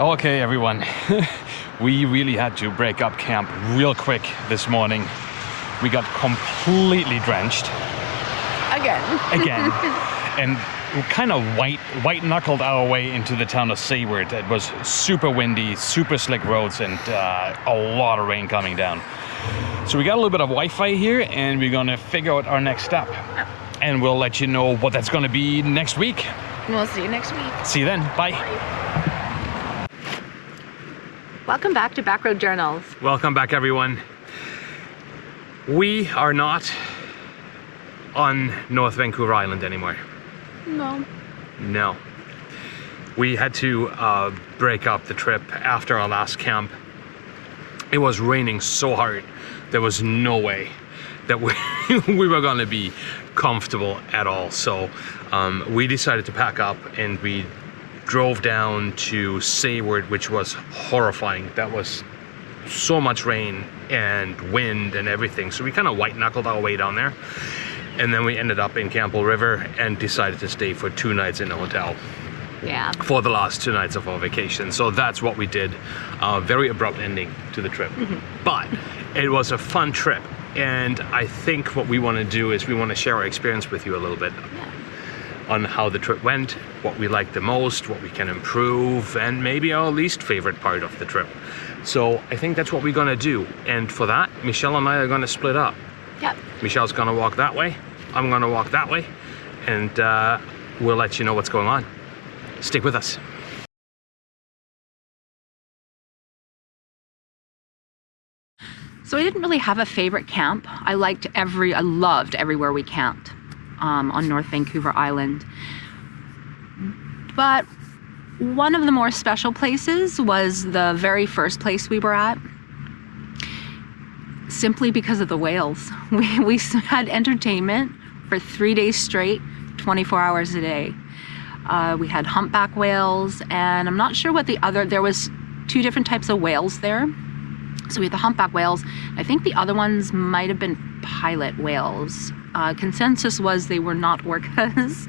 Okay, everyone. We really had to break up camp real quick this morning. We got completely drenched. Again. And kind of white knuckled our way into the town of Seward. It was super windy, super slick roads, and a lot of rain coming down. So we got a little bit of Wi-Fi here, and we're gonna figure out our next step. And we'll let you know what that's gonna be next week. We'll see you next week. See you then. Bye. Welcome back to Backroad Journals. Welcome back, everyone. We are not on North Vancouver Island anymore. No. We had to break up the trip after our last camp. It was raining so hard, there was no way that we were gonna be comfortable at all. So we decided to pack up and we drove down to Seward, which was horrifying. That was so much rain and wind and everything. So we kind of white knuckled our way down there. And then we ended up in Campbell River and decided to stay for 2 nights in a hotel. Yeah. For the last 2 nights of our vacation. So that's what we did. Very abrupt ending to the trip. But it was a fun trip. And I think what we want to do is we want to share our experience with you a little bit. On how the trip went, what we liked the most, what we can improve, and maybe our least favorite part of the trip. So I think that's what we're gonna do. And for that, Michelle and I are gonna split up. Yep. Michelle's gonna walk that way, I'm gonna walk that way, and we'll let you know what's going on. Stick with us. So I didn't really have a favorite camp. I loved everywhere we camped on North Vancouver Island. But one of the more special places was the very first place we were at, simply because of the whales. We had entertainment for 3 days straight, 24 hours a day. We had humpback whales, and I'm not sure what there was 2 different types of whales there. So we had the humpback whales. I think the other ones might have been pilot whales. Consensus was they were not orcas.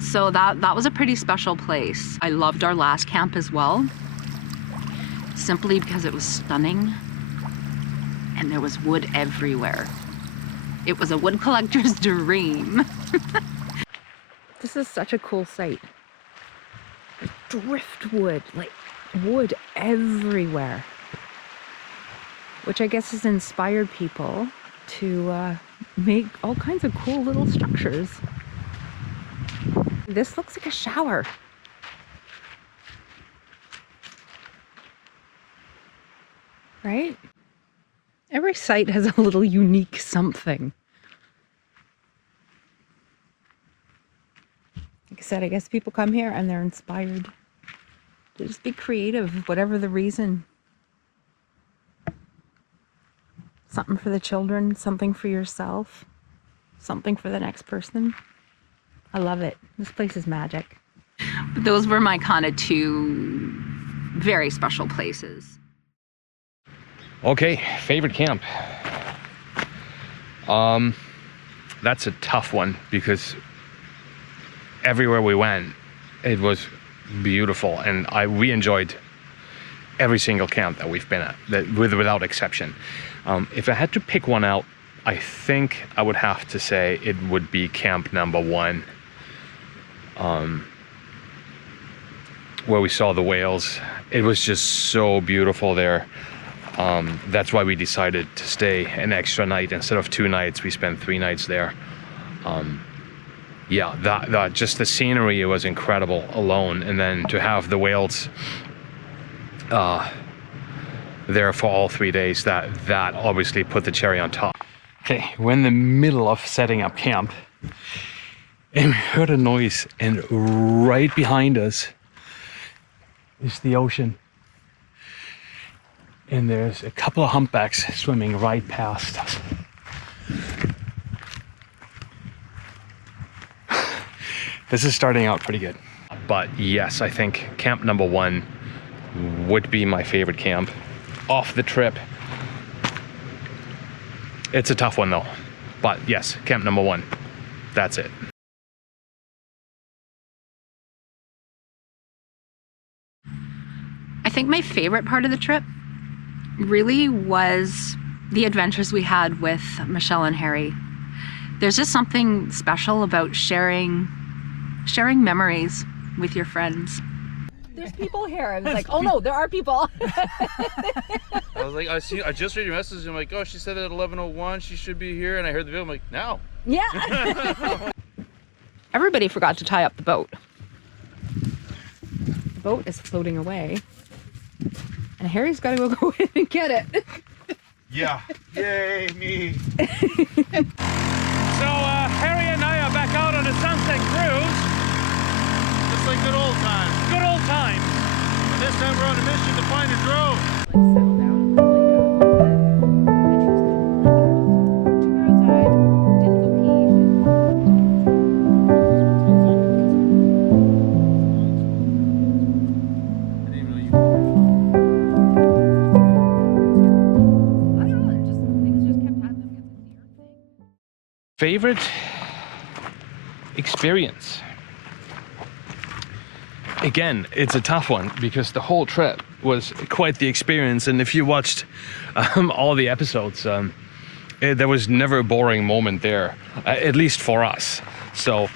So that was a pretty special place. I loved our last camp as well, simply because it was stunning and there was wood everywhere. It was a wood collector's dream. This is such a cool sight. Driftwood, like wood everywhere. Which I guess has inspired people to make all kinds of cool little structures. This looks like a shower. Right? Every site has a little unique something. Like I said, I guess people come here and they're inspired to just be creative, whatever the reason. Something for the children, something for yourself, something for the next person. I love it. This place is magic. But those were my kind of 2 very special places. Okay, favorite camp. That's a tough one because everywhere we went, it was beautiful, and we enjoyed every single camp that we've been at, without exception. If I had to pick one out, I think I would have to say it would be camp number 1, where we saw the whales. It was just so beautiful there. That's why we decided to stay an extra night. Instead of 2 nights, we spent 3 nights there. Yeah, that just the scenery was incredible alone, and then to have the whales there for all 3 days, that obviously put the cherry on top. Okay, we're in the middle of setting up camp, and we heard a noise, and right behind us is the ocean. And there's a couple of humpbacks swimming right past us. This is starting out pretty good. But yes, I think camp number 1 would be my favorite camp off the trip. It's a tough one though. But yes, camp number 1. That's it. I think my favorite part of the trip really was the adventures we had with Michelle and Harry. There's just something special about sharing memories with your friends. There's people here. I was like, oh no, there are people. I was like, I just read your message. I'm like, oh, she said at 11:01 she should be here, and I heard the video. I'm like, now. Yeah. Everybody forgot to tie up the boat. The boat is floating away, and Harry's got to go in and get it. Yeah. Yay, me. So Harry and I are back out on a sunset cruise. Just like good old times. Good old times. And this time we're on a mission to find a drone. I didn't know you. Favorite experience? Again, it's a tough one because the whole trip was quite the experience, and if you watched all the episodes, there was never a boring moment there, at least for us. So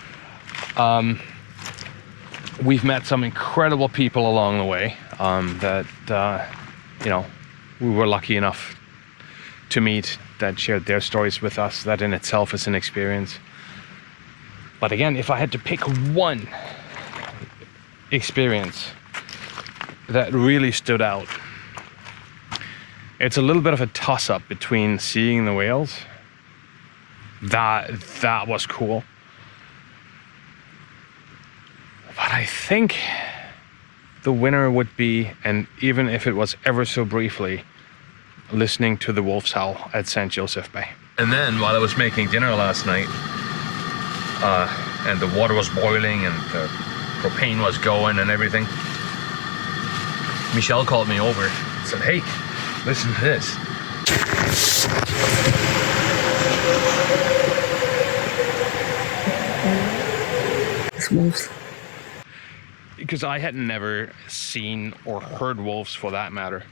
we've met some incredible people along the way that you know, we were lucky enough to meet, that shared their stories with us. That in itself is an experience. But again, if I had to pick one experience that really stood out, it's a little bit of a toss-up between seeing the whales. That was cool. But I think the winner would be, and even if it was ever so briefly, listening to the wolves howl at St. Joseph Bay. And then while I was making dinner last night, and the water was boiling and the propane was going and everything, Michelle called me over and said, hey, listen to this. It's wolves. Because I had never seen or heard wolves for that matter.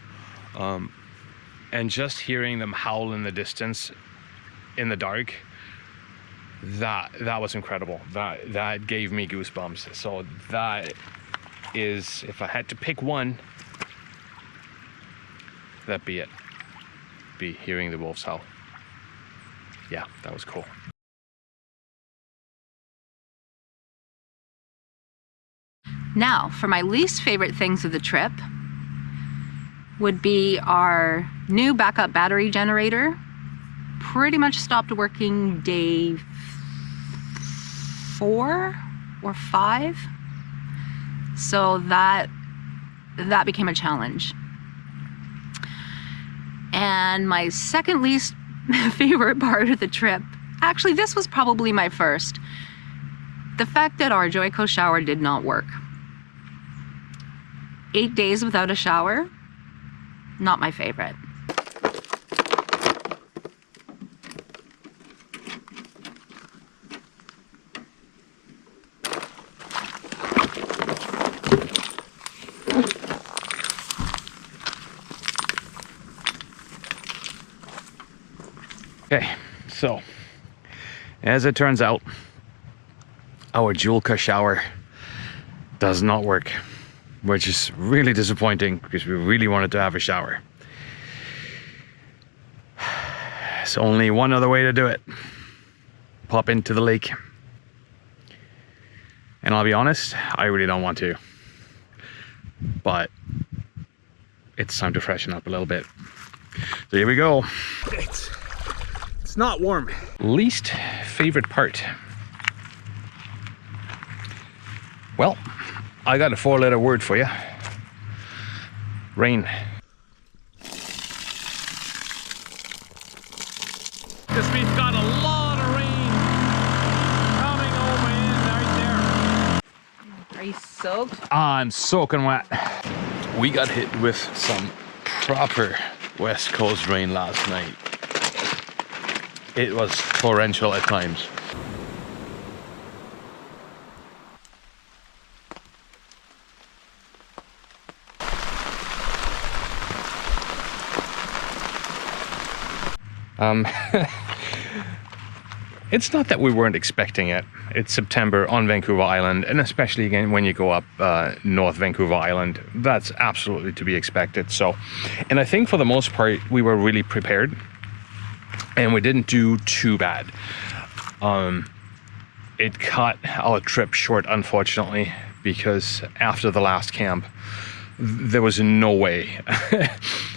And just hearing them howl in the distance in the dark, that was incredible. That gave me goosebumps. So that is, if I had to pick one, that'd be it. Be hearing the wolves howl. Yeah, that was cool. Now, for my least favorite things of the trip would be our new backup battery generator. Pretty much stopped working day 4 or 5. So that became a challenge. And my second least favorite part of the trip, actually this was probably my first, the fact that our Joico shower did not work. 8 days without a shower, not my favorite. Okay, so as it turns out, our Joico shower does not work, which is really disappointing because we really wanted to have a shower. There's only one other way to do it. Pop into the lake. And I'll be honest, I really don't want to. But it's time to freshen up a little bit. So here we go. It's not warm. Least favorite part. Well, I got a 4-letter word for you. Rain. Because we've got a lot of rain coming over in right there. Are you soaked? I'm soaking wet. We got hit with some proper West Coast rain last night. It was torrential at times. It's not that we weren't expecting it. It's September on Vancouver Island, and especially again when you go up North Vancouver Island, that's absolutely to be expected. So, and I think for the most part we were really prepared, and we didn't do too bad. It cut our trip short, unfortunately, because after the last camp, there was no way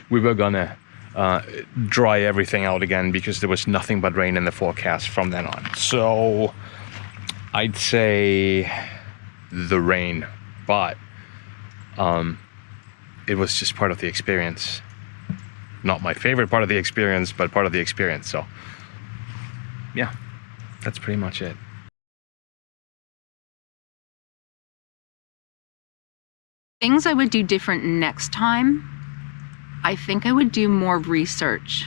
we were gonna dry everything out again, because there was nothing but rain in the forecast from then on. So I'd say the rain, but it was just part of the experience. Not my favorite part of the experience, but part of the experience. So yeah, that's pretty much it. Things I would do different next time. I think I would do more research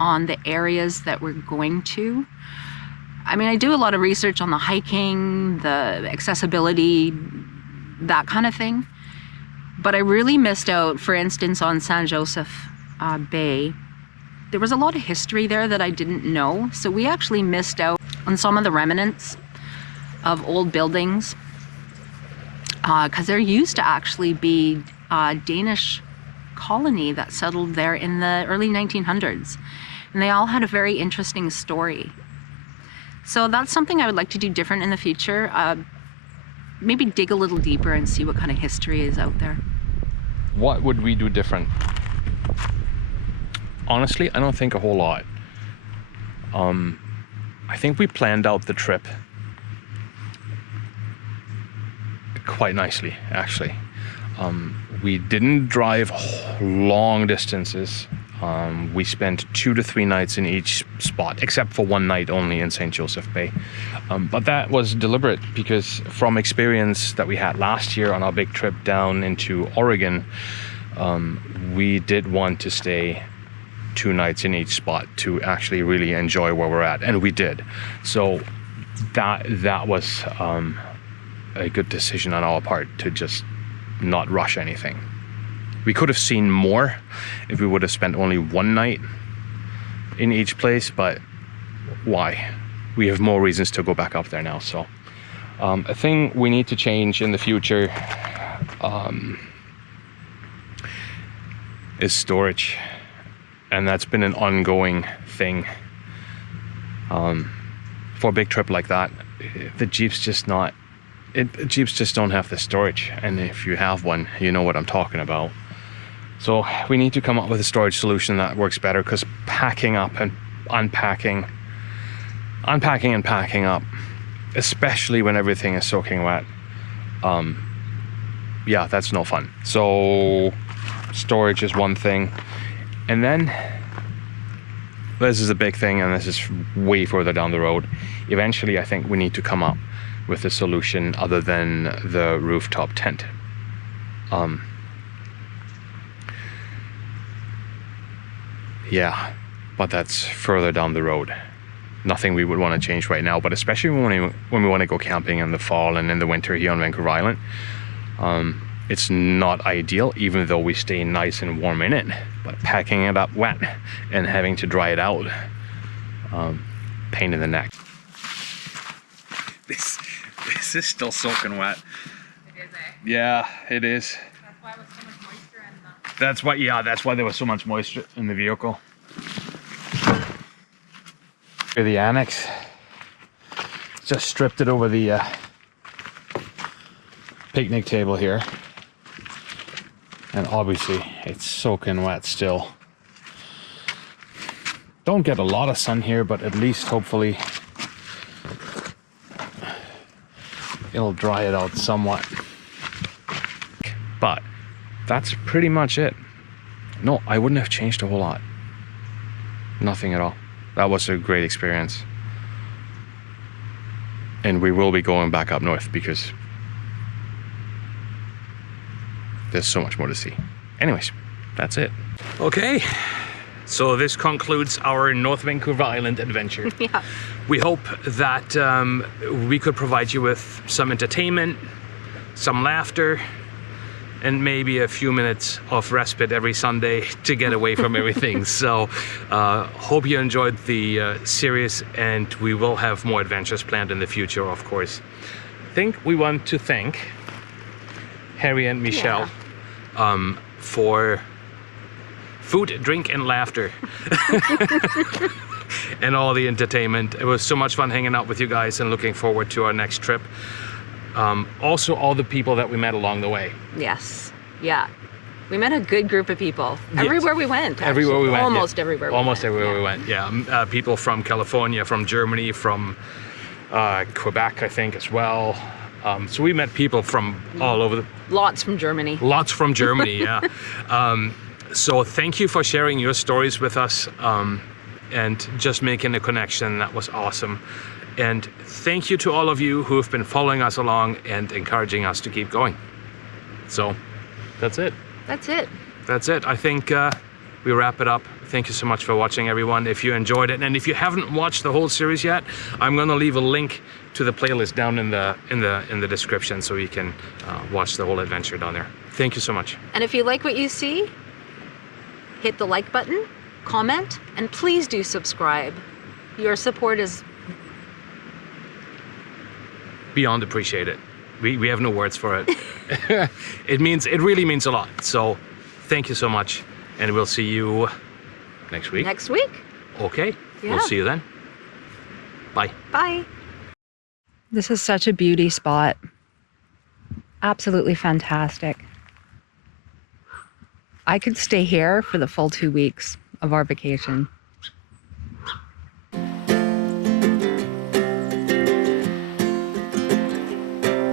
on the areas that we're going to. I mean, I do a lot of research on the hiking, the accessibility, that kind of thing. But I really missed out, for instance, on San Joseph Bay. There was a lot of history there that I didn't know. So we actually missed out on some of the remnants of old buildings, because there used to actually be a Danish colony that settled there in the early 1900s, and they all had a very interesting story. So that's something I would like to do different in the future. Maybe dig a little deeper and see what kind of history is out there. What would we do different? Honestly, I don't think a whole lot. I think we planned out the trip quite nicely, actually. We didn't drive long distances. We spent 2 to 3 nights in each spot, except for one night only in St. Joseph Bay. But that was deliberate, because from experience that we had last year on our big trip down into Oregon, we did want to stay 2 nights in each spot to actually really enjoy where we're at, and we did. So that was a good decision on our part to just not rush anything. We could have seen more if we would have spent only 1 night in each place, but why? We have more reasons to go back up there now. So a thing we need to change in the future is storage, and that's been an ongoing thing. For a big trip like that, the Jeep's just not Jeeps just don't have the storage, and if you have one, you know what I'm talking about. So we need to come up with a storage solution that works better, because packing up and unpacking and packing up, especially when everything is soaking wet, yeah, that's no fun. So storage is one thing, and then this is a big thing, and this is way further down the road. Eventually, I think we need to come up with a solution other than the rooftop tent. Yeah, but that's further down the road. Nothing we would want to change right now, but especially when we want to go camping in the fall and in the winter here on Vancouver Island, it's not ideal, even though we stay nice and warm in it. But packing it up wet and having to dry it out, pain in the neck. This is still soaking wet. It is, eh? Yeah, it is. That's why there was so much moisture in the... That's why there was so much moisture in the vehicle. Here, the annex. Just stripped it over the picnic table here. And obviously, it's soaking wet still. Don't get a lot of sun here, but at least hopefully it'll dry it out somewhat. But that's pretty much it. No, I wouldn't have changed a whole lot. Nothing at all. That was a great experience. And we will be going back up north, because there's so much more to see. Anyways, that's it. Okay, so this concludes our North Vancouver Island adventure. Yeah. We hope that we could provide you with some entertainment, some laughter, and maybe a few minutes of respite every Sunday to get away from everything. So hope you enjoyed the series, and we will have more adventures planned in the future, of course. I think we want to thank Harry and Michelle for food, drink, and laughter. And all the entertainment. It was so much fun hanging out with you guys and looking forward to our next trip. Also, all the people that we met along the way. Yes. Yeah. We met a good group of people. Yes. Everywhere we went. Actually. Everywhere we went. Almost yeah. everywhere we Almost went. everywhere we went, yeah. People from California, from Germany, from Quebec, I think, as well. So we met people from all over the... Lots from Germany. Lots from Germany, yeah. So thank you for sharing your stories with us and just making a connection. That was awesome. And thank you to all of you who have been following us along and encouraging us to keep going. So that's it. That's it. That's it. I think we wrap it up. Thank you so much for watching, everyone. If you enjoyed it, and if you haven't watched the whole series yet, I'm going to leave a link to the playlist down in the description, so you can watch the whole adventure down there. Thank you so much. And if you like what you see, hit the like button, comment, and please do subscribe. Your support is beyond appreciated. We have no words for it. It really means a lot. So thank you so much, and we'll see you next week. Next week. Okay. Yeah. We'll see you then. Bye. Bye. This is such a beauty spot. Absolutely fantastic. I could stay here for the full 2 weeks of our vacation.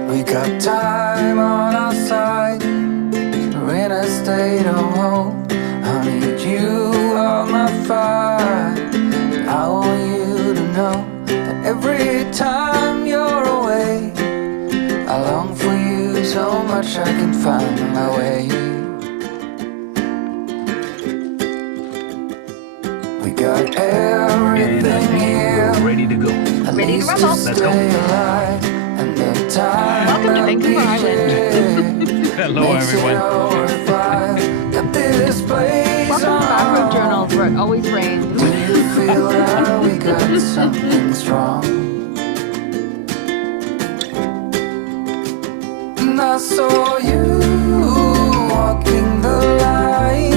We got time on our side. We're in a state of hope. I need you on my fire. I want you to know that every time you're away, I long for you so much I can find my way. We got everything here. Ready to go. Ready to rumble. Let's go. Welcome to Vancouver Island. Hello, everyone. Got this place Welcome to Back Road Journal, where it always rains. Do you feel that we got something strong? And I saw you walking the line,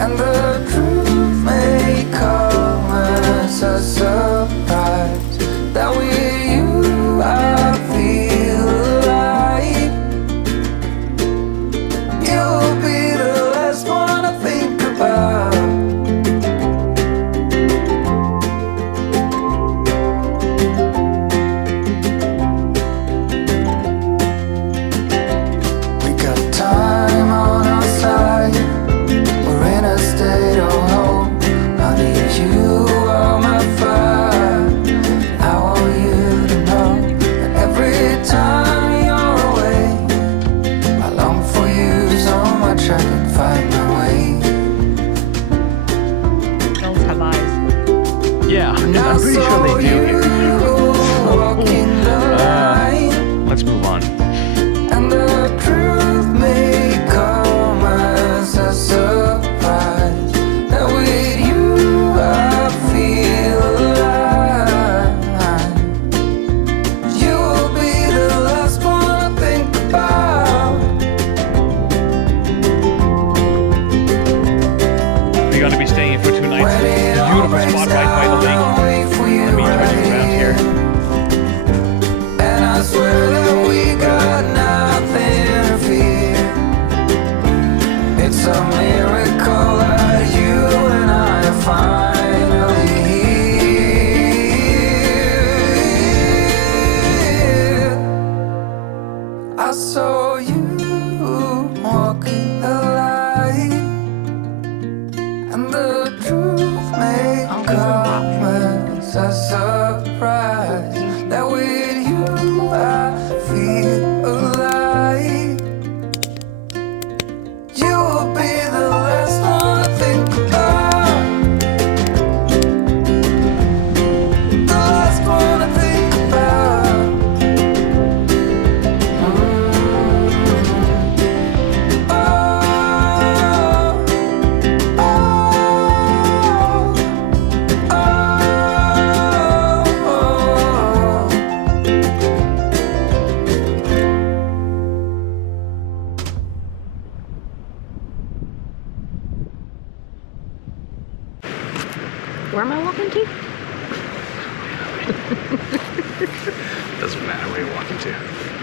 and the truth may come as a surprise that with you I feel alive. You'll be the last one I think about. Where am I walking to? Doesn't matter where you're walking to.